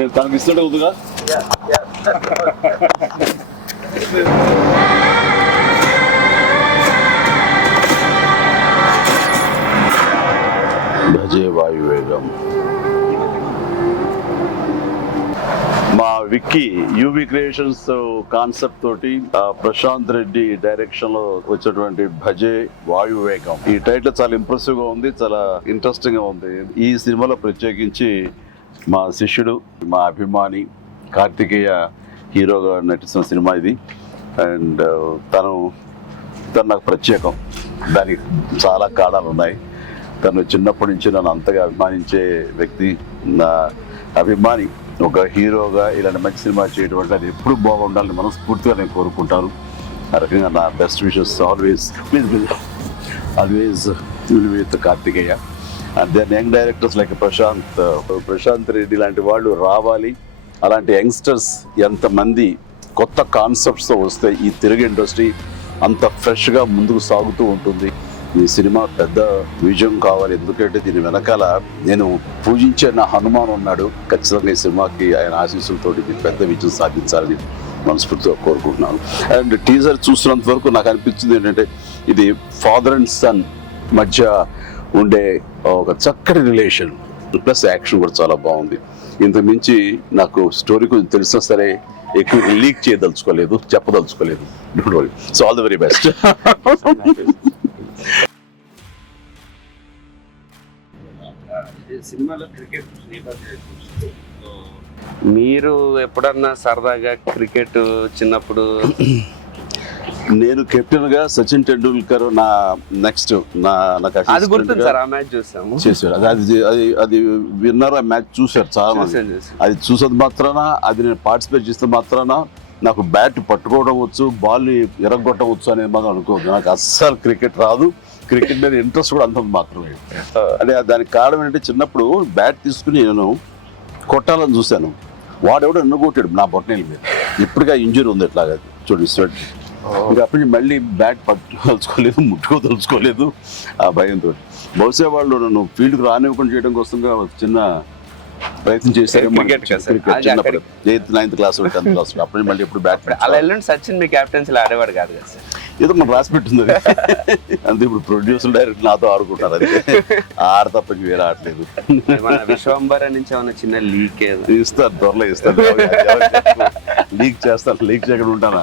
నేను తనకి ఇస్తుంటే ఉందిగా. భజే వాయువేగం. మా విక్కీ యూవి క్రియేషన్స్ కాన్సెప్ట్ తోటి ప్రశాంత్ రెడ్డి డైరెక్షన్ లో వచ్చినటువంటి భజే వాయువేగం. ఈ టైటిల్ చాలా ఇంప్రెసివ్ గా ఉంది, చాలా ఇంట్రెస్టింగ్ గా ఉంది. ఈ సినిమాలో ప్రత్యేకించి మా శిష్యుడు, మా అభిమాని కార్తికేయ హీరోగా నటిస్తున్న సినిమా ఇది. అండ్ తను నాకు ప్రత్యేకం. దానికి చాలా కారణాలు ఉన్నాయి. తను చిన్నప్పటి నుంచి నన్ను అంతగా అభిమానించే వ్యక్తి, నా అభిమాని. ఒక హీరోగా ఇలాంటి మంచి సినిమా చేయడం అంటే అది ఎప్పుడు బాగుండాలని మనస్ఫూర్తిగా నేను కోరుకుంటాను. ఆ రకంగా నా best wishes always will with Kartikeya. And then young directors like Prashanth Reddy లాంటి వాళ్ళు రావాలి. అలాంటి యంగ్స్టర్స్ ఎంతమంది కొత్త కాన్సెప్ట్స్తో వస్తే ఈ తెలుగు ఇండస్ట్రీ అంత ఫ్రెష్గా ముందుకు సాగుతూ ఉంటుంది. ఈ సినిమా పెద్ద విజయం కావాలి. ఎందుకంటే దీని వెనకాల నేను పూజించే నా హనుమాన్ ఉన్నాడు. ఖచ్చితంగా ఈ సినిమాకి ఆయన ఆశీస్సులతోటి ఇది పెద్ద విజయం సాధించాలని మనస్ఫూర్తిగా కోరుకుంటున్నాను. అండ్ టీజర్ చూస్తున్నంత వరకు నాకు అనిపించింది ఏంటంటే ఇది ఫాదర్ అండ్ సన్ మధ్య ఉండే ఒక చక్కటి రిలేషన్, ప్లస్ యాక్షన్ కూడా చాలా బాగుంది. ఇంతకు మించి నాకు స్టోరీ కొంచెం తెలిసినా సరే ఎక్కువ లీక్ చేయదలుచుకోలేదు, చెప్పదలుచుకోలేదు. Don't worry. So all the very best. సినిమాలో క్రికెట్ మీరు ఎప్పుడన్నా సరదాగా క్రికెట్ చిన్నప్పుడు? నేను కెప్టెన్ గా సచిన్ టెండూల్కర్ నా నెక్స్ట్ అది గుర్తుంది సార్, ఆ మ్యాచ్ చూసాము చేశాడు. అది విన్నర్ ఆ మ్యాచ్ చూశారు చాలా మంది. అది చూసేది మాత్రాన, అది నేను పార్టిసిపేట్ చేస్తే మాత్రాన నాకు బ్యాట్ పట్టుకోవడం వచ్చు, బాల్ ఎరగొట్టడం వచ్చు అనేది మాత్రం అనుకోవద్దు. నాకు అస్సలు క్రికెట్ రాదు. క్రికెట్ మీద ఇంట్రెస్ట్ కూడా అంత మాత్రమే. అంటే దానికి కారణం ఏంటంటే చిన్నప్పుడు బ్యాట్ తీసుకుని నేను కొట్టాలని చూశాను. వాడెవడో ఎన్నో కొట్టాడు నా బొట్టనేల మీద. ఇప్పటికీ ఇంజరీ ఉంది ఎట్లాగా చూడండి స్వెట్. ఇంకా అప్పటి నుంచి మళ్ళీ బ్యాట్ పట్టుకోదలుచుకోలేదు, ముట్టుకోదలుచుకోలేదు ఆ భయంతో. బహుశా వాళ్ళు నన్ను ఫీల్డ్కి రానివ్వకుండా చేయడం కోసం చిన్న ప్రయత్నం చేశారు. చిన్నప్పుడు 8th 9th class 10th class అప్పుడు మళ్ళీ ఎప్పుడు బ్యాట్ అలా వెళ్ళండి. సచిన్ మీ క్యాప్టెన్సీ ఆడేవాడు కాదు కదా సార్? ఏదో మనం రాసి పెట్టింది అంతే. ఇప్పుడు ప్రొడ్యూసర్ డైరెక్ట్ నాతో ఆడుకుంటారు. అది ఆడ తప్ప వేరే ఆడలేదు. విశ్వంబర నుంచి ఏమన్నా చిన్న లీక్ ఇస్తారు, త్వరలో ఇస్తారు. లీక్ చేస్తారు, లీక్ చేయకుండా ఉంటానా?